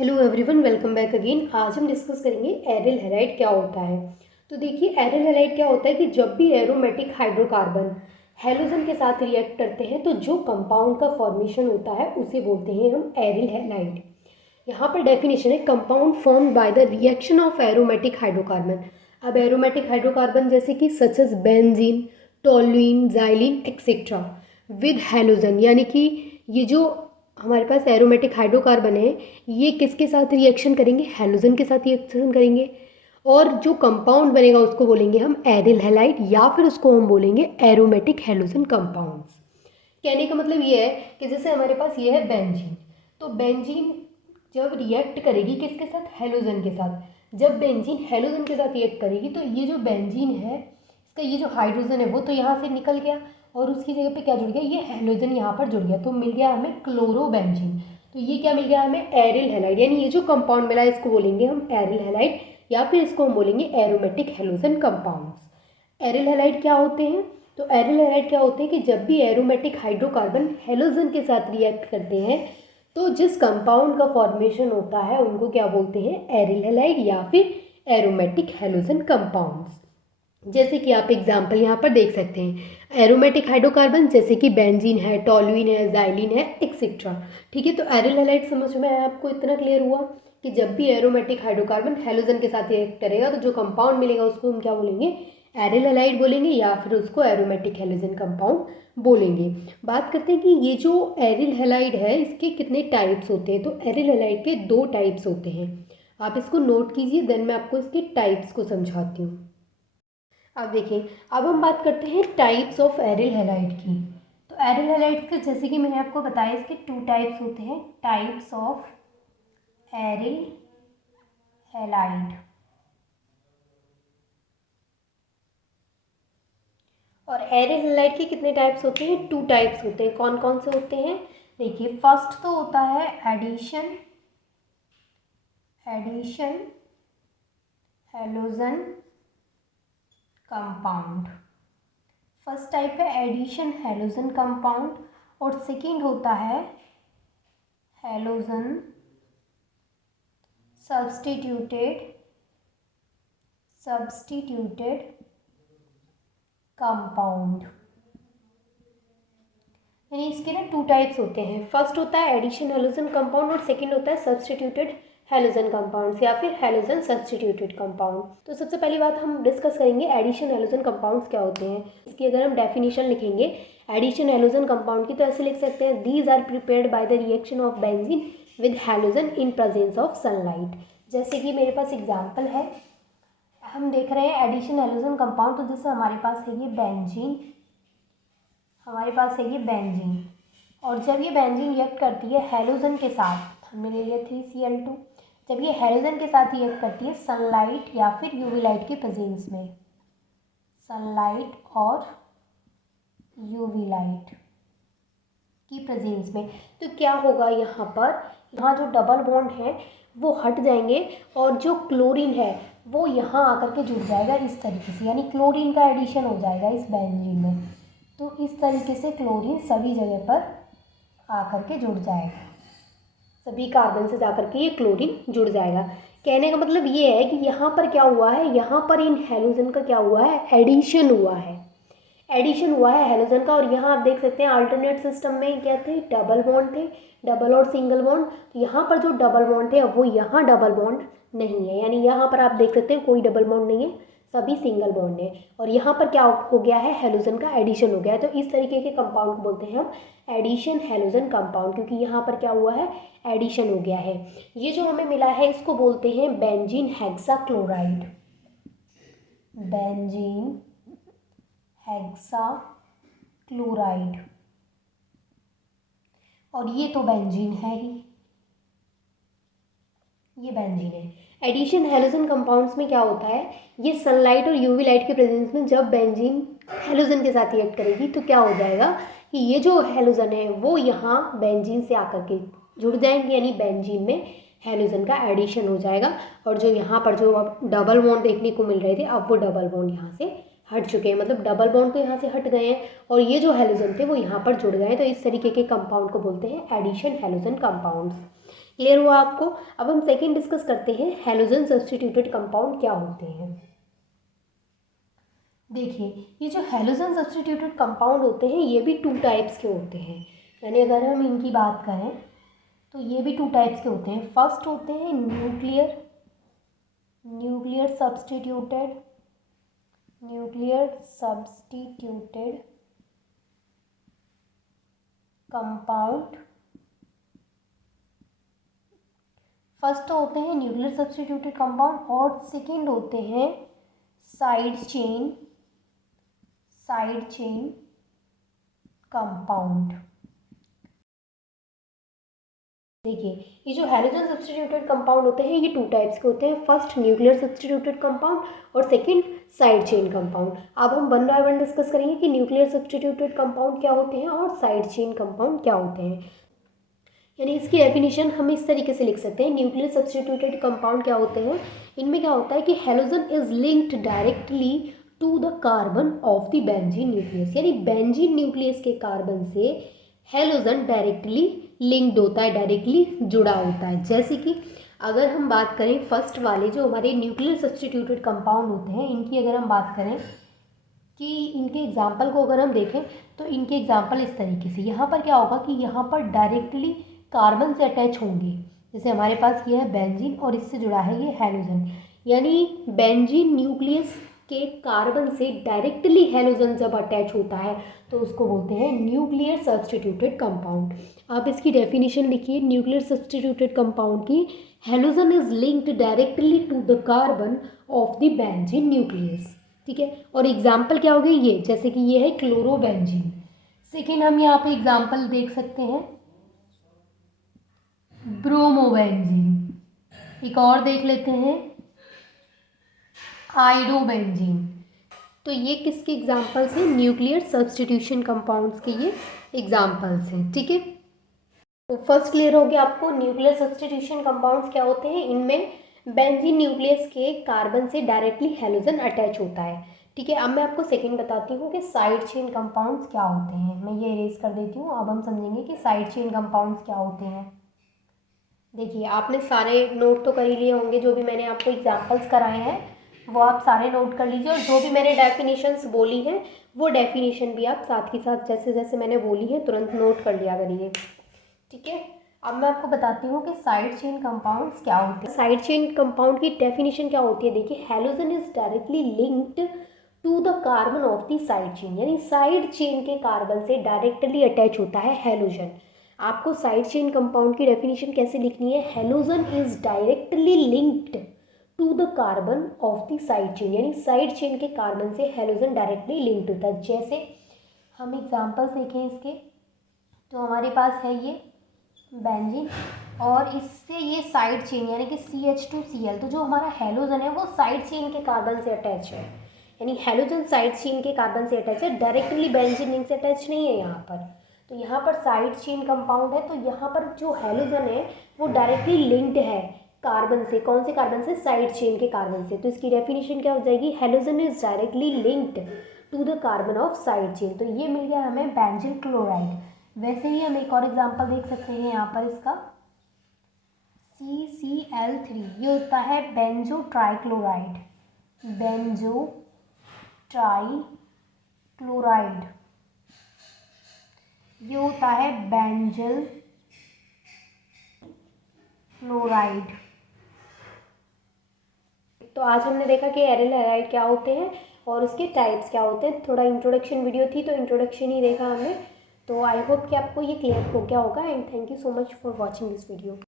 Hello everyone, welcome back again. आज हम discuss करेंगे एरिल हैलाइड क्या होता है। तो देखिए, एरिल हैलाइड क्या होता है कि जब भी एरोमेटिक हाइड्रोकार्बन हेलोजन के साथ रिएक्ट करते हैं तो जो कंपाउंड का फॉर्मेशन होता है उसे बोलते हैं हम एरिल हैलाइड। यहाँ पर डेफिनेशन है compound form by the reaction of aromatic hydrocarbon. अब एरोमेटिक हाइड्रोकार्बन जैसे कि such as benzene, toluene, xylene etcetera with halogen, यानी कि ये जो हमारे पास एरोमेटिक हाइड्रोकार्बन है ये किसके साथ रिएक्शन करेंगे? हेलोजन के साथ रिएक्शन करेंगे और जो कंपाउंड बनेगा उसको बोलेंगे हम एरिल हैलाइड या फिर उसको हम बोलेंगे एरोमेटिक हेलोजन कंपाउंड्स। कहने का मतलब ये है कि जैसे हमारे पास ये है बेंजीन, तो बेंजीन जब रिएक्ट करेगी किसके साथ? हेलोजन के साथ। जब बेंजीन हेलोजन के साथ रिएक्ट करेगी तो ये जो बेंजीन है इसका ये जो हाइड्रोजन है वो तो यहाँ से निकल गया और उसकी जगह पे क्या जुड़ गया? ये हेलोजन यहाँ पर जुड़ गया, तो मिल गया हमें क्लोरोबेंजीन। तो ये क्या मिल गया हमें? Aryl halide. यानी ये जो कंपाउंड मिला इसको बोलेंगे हम एरिल हैलाइड या फिर इसको हम बोलेंगे aromatic halogen compounds. Aryl halide क्या होते हैं? तो एरिल हैलाइड क्या होते हैं कि जब भी एरोमेटिक हाइड्रोकार्बन हेलोजन के साथ रिएक्ट करते हैं तो जिस कंपाउंड का फॉर्मेशन होता है उनको क्या बोलते हैं? एरिल हैलाइड या फिर एरोमेटिक हेलोजन कंपाउंड्स। जैसे कि आप एग्जाम्पल यहाँ पर देख सकते हैं एरोमेटिक हाइड्रोकार्बन जैसे कि बेंजीन है, टोल्यूइन है, जाइलिन है एक्सेट्रा। ठीक है, तो एरिल हैलाइड समझ में आया आपको? इतना क्लियर हुआ कि जब भी एरोमेटिक हाइड्रोकार्बन हेलोजन के साथ रिएक्ट करेगा तो जो कंपाउंड मिलेगा उसको हम क्या बोलेंगे? एरिल हैलाइड बोलेंगे या फिर उसको एरोमेटिक हेलोजन कंपाउंड बोलेंगे। बात करते हैं कि ये जो एरिल हैलाइड है इसके कितने टाइप्स होते हैं। तो एरिल हैलाइड के 2 टाइप्स होते हैं, आप इसको नोट कीजिए, देन मैं आपको इसके टाइप्स को समझाती हूँ। अब देखिए, अब हम बात करते हैं टाइप्स ऑफ एरिल हैलाइड की। तो एरिल हैलाइड के जैसे कि मैंने आपको बताया इसके 2 टाइप्स होते हैं, टाइप्स ऑफ एरिल हैलाइड। और एरिल हैलाइड के कितने टाइप्स होते हैं? 2 टाइप्स होते हैं। कौन कौन से होते हैं? देखिए, फर्स्ट तो होता है addition halogen compound. First type है एडिशन हेलोजन कंपाउंड और सेकेंड होता है हेलोजन सब्स्टिट्यूटेड कंपाउंड। यानी इसके ना 2 टाइप्स होते हैं, फर्स्ट होता है एडिशन हेलोजन कंपाउंड और सेकेंड होता है सब्स्टिट्यूटेड हेलोजन कंपाउंड्स या फिर हेलोजन सब्स्टिट्यूटेड कंपाउंड। तो सबसे पहली बात हम डिस्कस करेंगे एडिशन हेलोजन कंपाउंड्स क्या होते हैं। इसकी अगर हम डेफिनेशन लिखेंगे एडिशन हेलोजन कंपाउंड की तो ऐसे लिख सकते हैं, these are prepared by the reaction of benzene with halogen in presence of sunlight. जैसे कि मेरे पास एग्जाम्पल है, हम देख रहे हैं एडिशन हेलोजन कंपाउंड, तो जैसे हमारे पास है ये बेंजीन, और जब ये बेंजीन रिएक्ट करती है हेलोजन के साथ, हमने ले लिया 3Cl2, जब ये हेलोजन के साथ रिएक्ट करती है सनलाइट या फिर यूवी लाइट के प्रेजेंस में, सनलाइट और यूवी लाइट की प्रेजेंस में, तो क्या होगा यहाँ पर? यहाँ जो डबल बॉन्ड है वो हट जाएंगे और जो क्लोरीन है वो यहाँ आकर के जुड़ जाएगा इस तरीके से, यानी क्लोरीन का एडिशन हो जाएगा इस बेंजीन में। तो इस तरीके से क्लोरीन सभी जगह पर आकर के जुड़ जाएगा, सभी कार्बन से जाकर के ये क्लोरीन जुड़ जाएगा। कहने का मतलब ये है कि यहाँ पर क्या हुआ है? यहाँ पर इन हेलोजन का क्या हुआ है? एडिशन हुआ है, हेलोजन का। और यहाँ आप देख सकते हैं अल्टरनेट सिस्टम में क्या थे? डबल बॉन्ड थे, डबल और सिंगल बॉन्ड। तो यहाँ पर जो डबल बॉन्ड थे अब वो यहाँ डबल बॉन्ड नहीं है, यानी यहाँ पर आप देख सकते हैं कोई डबल बॉन्ड नहीं है, सभी सिंगल बॉन्ड है। और यहाँ पर क्या हो गया है? हेलोजन का एडिशन हो गया है। तो इस तरीके के कंपाउंड को बोलते हैं हम एडिशन हेलोजन कंपाउंड, क्योंकि यहाँ पर क्या हुआ है? एडिशन हो गया है। ये जो हमें मिला है इसको बोलते हैं बेंजीन हेक्साक्लोराइड, बेंजीन हेक्साक्लोराइड। और ये तो बेंजीन है ही, ये बेंजीन है। एडिशन हेलोजन कंपाउंड्स में क्या होता है? ये सनलाइट और यूवी लाइट के प्रेजेंस में जब बेंजीन हेलोजन के साथ रिएक्ट करेगी तो क्या हो जाएगा कि ये जो हेलोजन है वो यहाँ बेंजीन से आकर के जुड़ जाएंगे, यानी बेंजीन में हेलोजन का एडिशन हो जाएगा। और जो यहाँ पर जो अब डबल बॉन्ड देखने को मिल रहे थे अब वो डबल बॉन्ड यहाँ से हट चुके हैं, मतलब डबल बॉन्ड तो यहाँ से हट गए हैं और ये जो हेलोजन थे वो यहाँ पर जुड़ गए हैं। तो इस तरीके के कंपाउंड को बोलते हैं एडिशन हेलोजन कंपाउंड्स। क्लियर हुआ आपको? अब हम सेकेंड डिस्कस करते हैं हैलोजन सब्स्टिट्यूटेड कंपाउंड क्या होते हैं। देखिए, ये जो हैलोजन सब्स्टिट्यूटेड कंपाउंड होते हैं ये भी 2 टाइप्स के होते हैं, यानी अगर हम इनकी बात करें तो ये भी 2 टाइप्स के होते हैं। फर्स्ट होते हैं न्यूक्लियर सब्स्टिट्यूटेड कंपाउंड। फर्स्ट होते हैं न्यूक्लियर सब्स्टिट्यूटेड कंपाउंड और सेकेंड होते हैं साइड चेन कंपाउंड। देखिए, ये जो हैलोजन सब्स्टिट्यूटेड कंपाउंड होते हैं ये 2 टाइप्स के होते हैं। फर्स्ट न्यूक्लियर सब्स्टिट्यूटेड कंपाउंड और सेकंड साइड चेन कंपाउंड। अब हम वन बाय वन डिस्कस करेंगे कि न्यूक्लियर सब्स्टिट्यूटेड कंपाउंड क्या होते हैं और साइड चेन कंपाउंड क्या होते हैं। यानी इसकी डेफिनेशन हम इस तरीके से लिख सकते हैं, न्यूक्लियर सब्स्टिट्यूटेड कंपाउंड क्या होते हैं, इनमें क्या होता है कि halogen is linked directly to the carbon of the benzene nucleus, यानी बेंजीन न्यूक्लियस के कार्बन से हैलोजन डायरेक्टली लिंक्ड होता है, डायरेक्टली जुड़ा होता है। जैसे कि अगर हम बात करें फर्स्ट वाले जो हमारे न्यूक्लियर सब्स्टिट्यूटेड कंपाउंड होते हैं, इनकी अगर हम बात करें कि इनके एग्जाम्पल को अगर हम देखें तो इनके एग्जाम्पल इस तरीके से, यहाँ पर क्या होगा कि यहाँ पर डायरेक्टली कार्बन से अटैच होंगे। जैसे हमारे पास ये है बेंजीन और इससे जुड़ा है ये हैलोजन, यानी बेंजीन न्यूक्लियस के कार्बन से डायरेक्टली हैलोजन जब अटैच होता है तो उसको बोलते हैं न्यूक्लियर सब्स्टिट्यूटेड कंपाउंड। आप इसकी डेफिनेशन लिखिए न्यूक्लियर सब्स्टिट्यूटेड कंपाउंड की, halogen is linked directly to the carbon of the benzene nucleus. ठीक है, और एग्जाम्पल क्या हो गए ये, जैसे कि ये है क्लोरोबेंजीन। सेकेंड हम यहाँ पे एग्जाम्पल देख सकते हैं ब्रोमोबेंजीन। एक और देख लेते हैं आइडोबेंजीन। तो ये किसके एग्जाम्पल्स हैं, न्यूक्लियर सब्स्टिट्यूशन कंपाउंड्स के ये एग्जाम्पल्स हैं। ठीक है, तो फर्स्ट क्लियर हो गया आपको न्यूक्लियर सब्स्टिट्यूशन कंपाउंड्स क्या होते हैं। इनमें बेंजीन न्यूक्लियस के कार्बन से डायरेक्टली हैलोजन अटैच होता है। ठीक है, अब मैं आपको सेकंड बताती हूँ कि साइड चेन कंपाउंड्स क्या होते हैं। मैं ये इरेज कर देती हूँ, अब हम समझेंगे कि साइड चेन कंपाउंड्स क्या होते हैं। देखिए, आपने सारे नोट तो कर ही लिए होंगे, जो भी मैंने आपको एग्जाम्पल्स कराए हैं वो आप सारे नोट कर लीजिए, और जो भी मैंने डेफिनेशंस बोली हैं वो डेफिनेशन भी आप साथ ही साथ जैसे जैसे मैंने बोली है तुरंत नोट कर लिया करिए। ठीक है, अब मैं आपको बताती हूँ कि साइड चेन कंपाउंड्स क्या होते हैं। साइड चेन कंपाउंड की डेफिनेशन क्या होती है, देखिए halogen is directly linked to the carbon of the side chain, यानी साइड चेन के कार्बन से डायरेक्टली अटैच होता है हैलोजन। आपको साइड चेन कंपाउंड की डेफिनेशन कैसे लिखनी है, halogen is directly linked to the carbon of the side chain, यानी साइड चेन के कार्बन से हैलोजन डायरेक्टली लिंक्ड होता है। जैसे हम एग्जांपल्स देखें इसके, तो हमारे पास है ये बेंजीन और इससे ये साइड चेन यानी कि CH2Cl, तो जो हमारा हैलोजन है वो साइड चेन के कार्बन से अटैच है, यानी हैलोजन साइड चेन के कार्बन से अटैच है, डायरेक्टली बेंजीन रिंग से अटैच नहीं है यहाँ पर। तो यहाँ पर साइड चेन कंपाउंड है, तो यहाँ पर जो हैलोजन है वो डायरेक्टली लिंक्ड है कार्बन से, कौन से कार्बन से, साइड चेन के कार्बन से। तो इसकी डेफिनेशन क्या हो जाएगी, halogen is directly linked to the carbon of side chain. तो ये मिल गया हमें बेंजीन क्लोराइड। वैसे ही हम एक और एग्जांपल देख सकते हैं यहाँ पर इसका CCl3, ये होता है बेंजो ट्राइक्लोराइड, बेंजो ट्राइक्लोराइड, ये होता है बेंजल क्लोराइड। तो आज हमने देखा कि एरिल हैलाइड क्या होते हैं और उसके टाइप्स क्या होते हैं। थोड़ा इंट्रोडक्शन वीडियो थी तो इंट्रोडक्शन ही देखा हमने। तो आई होप कि आपको ये क्लियर हो गया होगा, and thank you so much for watching this video.